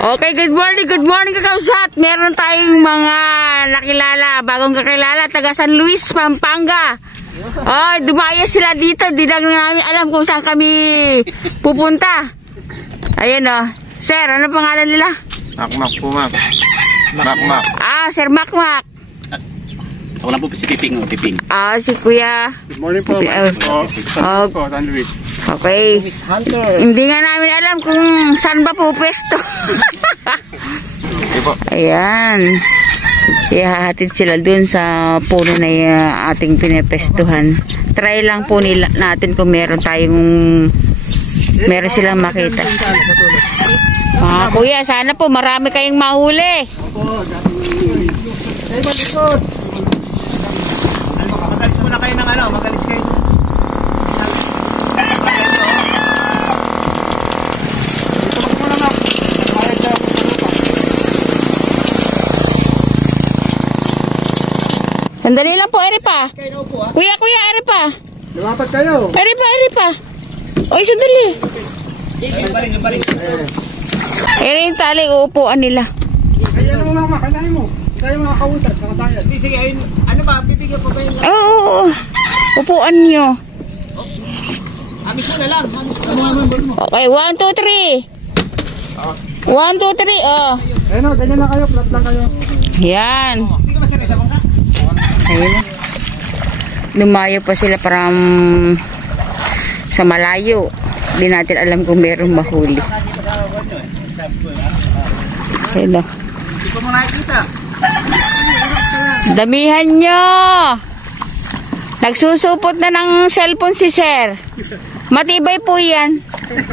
Okay, good morning kakausat. Meron tayong mga nakilala, bagong kakilala, taga San Luis, Pampanga. Oh, dumaya sila dito, di lang namin alam kung saan kami pupunta. Ayan oh. Sir, ano pangalan nila? Makmak po, ma'am. Makmak. Ah, Sir Makmak. Ako lang po si Piping, Piping. Ah, si Kuya. Good morning po, ma'am. San Luis. Okay. Hindi nga namin alam kung saan ba po pwesto. Ayan. Ihahatid sila dun sa puno na ating pinepestuhan. Try lang po natin kung meron silang makita. Mga kuya, sana po marami kayong mahuli. Magalis muna kayo ng ano, magalis kayo. Sandali lang po, eri pa. Kuya, eri pa. Lumapat kayo. Eri pa. Oy, sandali. Yung baling. Eri yung tali, uupuan nila. Ayan mo, mama, kanahin mo. Tayo mga kausap, nakasayad. Hindi, sige, ayun. Ano ba, bibigyan pa ba yun? Oo. Upuan nyo. Agis mo na lang. Okay, 1, 2, 3. 1, 2, 3, oh. Ayun o, ganyan lang kayo, flat lang kayo. Yan. Hindi ka masira sa bangka? Ayun. Lumayo pa sila parang sa malayo. Hindi natin alam kung meron mahuli. Ayun o. Hindi ko mga nakikita. Damihan nyo. Nagsusupot na ng cellphone si Sir. Matibay po yan.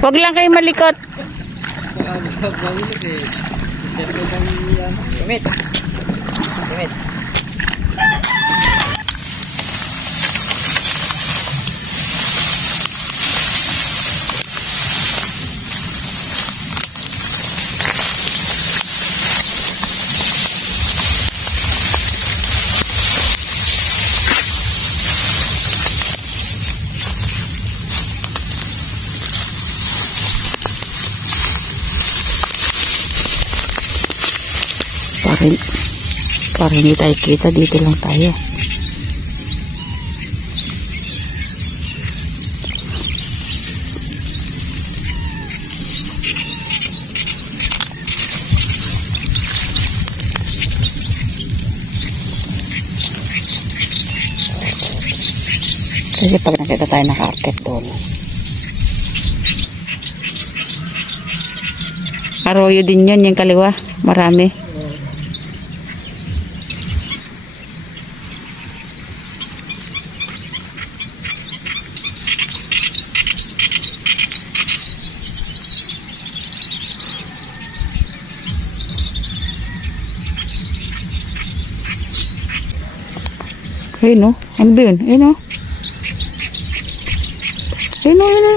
Huwag lang kayo malikot. Gamit. Para hindi tayo kita, dito lang tayo. Kasi pag nakita tayo naka-arket doon. Arroyo din yun, yung kaliwa. Marami. Ayun o. Ano ba yun? Ayun o. Ayun o.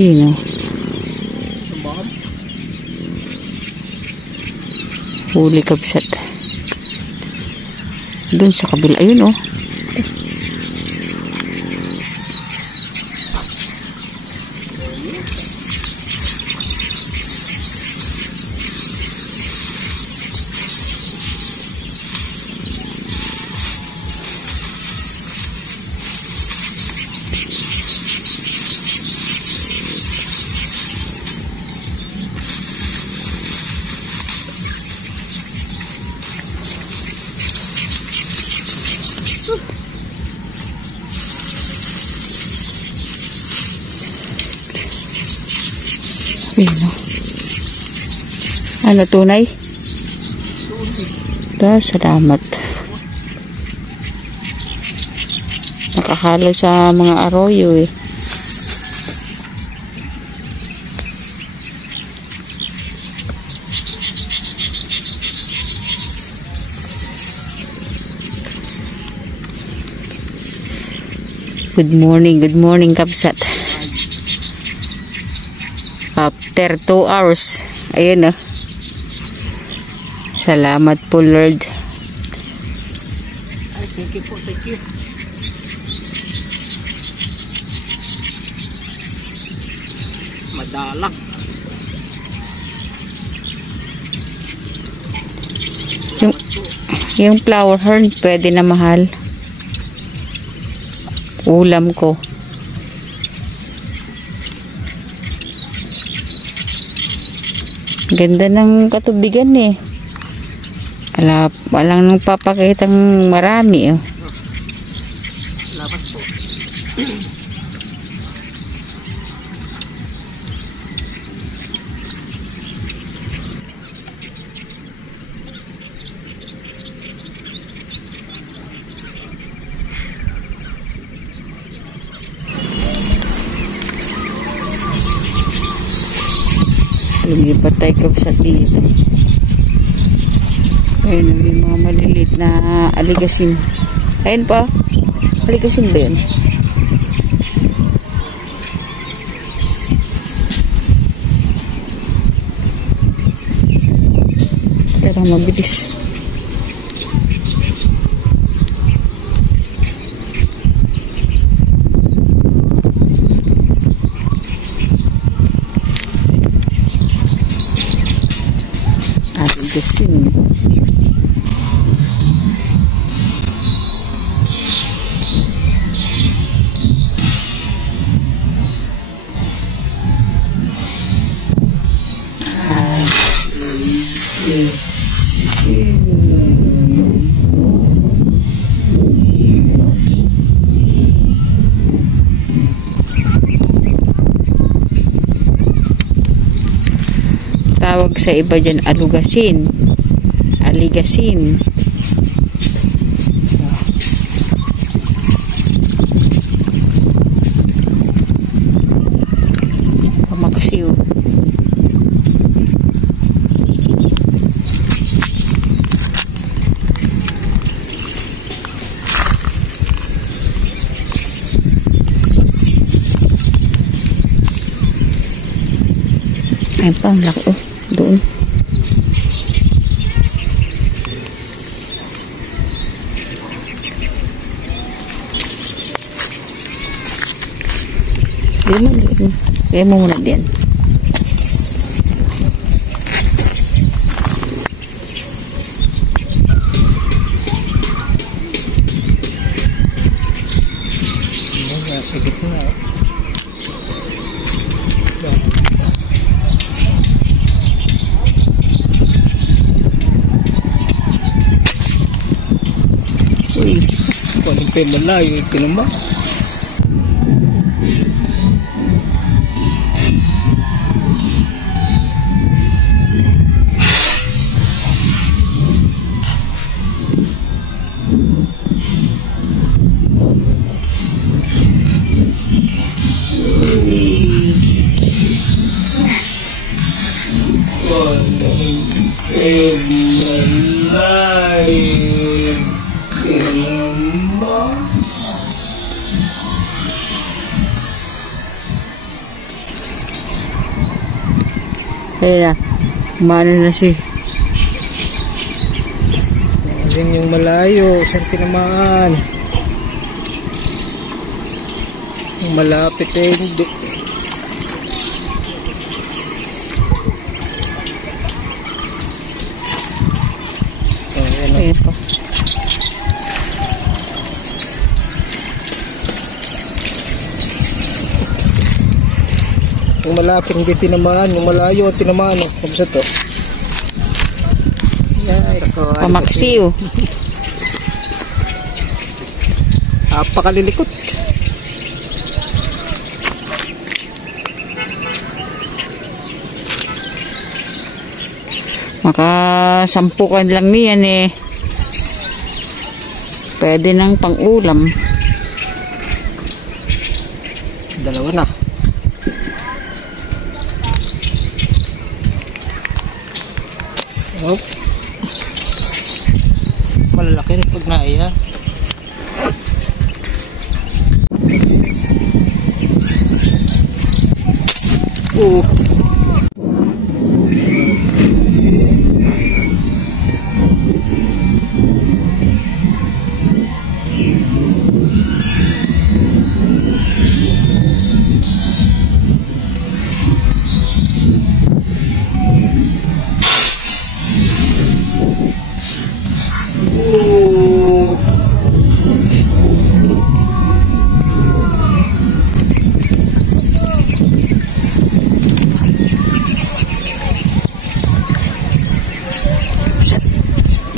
Yun o. Huli kabsat. Doon sa kabila. Ayun o. Ayun o. Ano, tunay? Salamat. Nakakalo sa mga arroyo eh. Good morning Kabsat. After 2 hours, ayun oh. Salamat po Lord. Ay, thank you po, thank you. Madalang. Yung flower horn pwede na mahal. Ulam ko. Ganda ng katubigan eh. Walang nang papakitang marami oh. Salamat po. Lumipat tayo sa dito. Ayun, yung mga maliliit na aligasin. Ayun pa. Aligasin ba yun? Pero mabilis. Aligasin. Tawag sa iba dyan alugasin, aligasin. Pamaksiw. Ay pa, ang laki oh. Doon. Kaya mo muna din. Sige po na. Uy, parang tayo malayo ito naman. Ayun na, kumano na si. Yan yung malayo, saan tinamaan. Yung malapit eh, hindi. Ayun pa. Yung malapit hindi tinamaan, yung malayo tinamaan. Kung sa to. Pamaksiw. Apakalilikot. Makasampukan lang niyan eh. Pwede nang pang-ulam. Dalawa na. Oh. Malalaki rin pag naiya. Oh.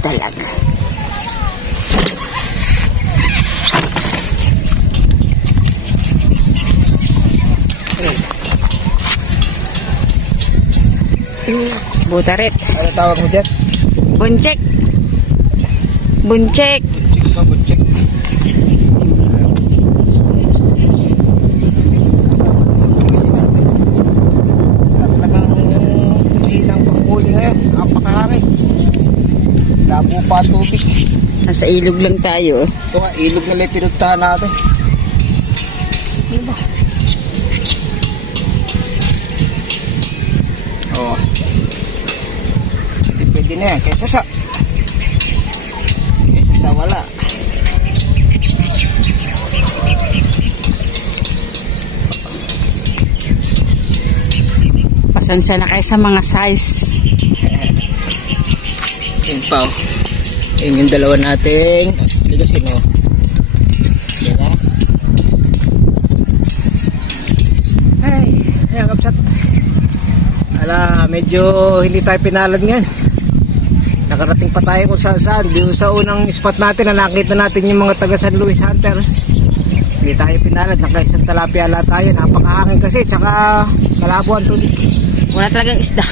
Dalag. Butarit. Ano tawag mo dyan? Buncek. Buncek. Check ba? Check. Talagang hilang panghuli ngayon. Napakahangin. Labo pa tubig. Nasa ilog lang tayo. Ito nga, ilog na lang pinuntahan natin. Diba? Oo. Pwede na yan. Kaysa sa wala. Pasensya na kayo sa mga size. Yun pa, oh. Yun yung dalawa nating ligasin, oh. Diba? Ay, ayan kapsat. Ala, medyo hindi tayo pinalad ngayon. Nakarating pa tayo kung saan. Doon sa unang spot natin na nakita natin yung mga taga San Luis Hunters. Hindi tayo pinalad. Nakaisang talapia ala tayo. Napakahangin kasi. Tsaka malabo ang tubig. Wala talagang isda.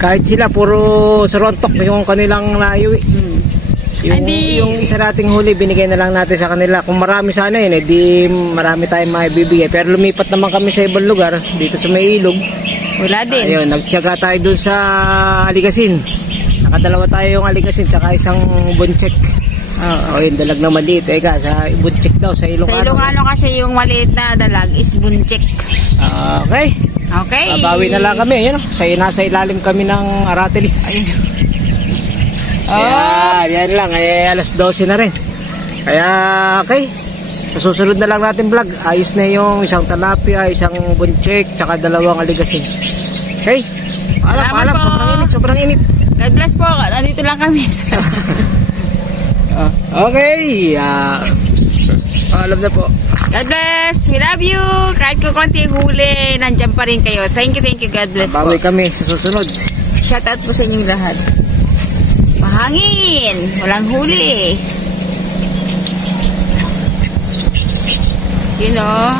Kahit sila puro surontok yung kanilang layuwi. Yung isa nating huli binigay na lang natin sa kanila. Kung marami sana yun, di marami tayong maibibigay. Pero lumipat naman kami sa ibang lugar dito sa may ilog. Wala din. Ayun, nagtiyaga tayo dun sa Aligasin. Nakadalawa tayo yung Aligasin tsaka isang buncek. Oo, yung dalag na maliit. Eka, sa buncek daw, sa Ilocano. Sa Ilocano kasi yung maliit na dalag is buncek. Okay. Okay. Bawi na lang kami. Yun, nasa ilalim kami ng Aratilis. Ayun. Yan lang. Alas 12 na rin. Kaya, okay. Sa susunod na lang natin vlog. Ayos na yung isang talapia, isang buncek, tsaka dalawang Aligasin. Okay. Paalam. Sobrang init. God bless po. Nandito lang kami. Okay. Paalam na po. God bless. We love you. Kahit ko konti huli, nandyan pa rin kayo. Thank you. God bless po. Bawi kami sa susunod. Shout out po sa inyong lahat. Mahangin. Walang huli. You know.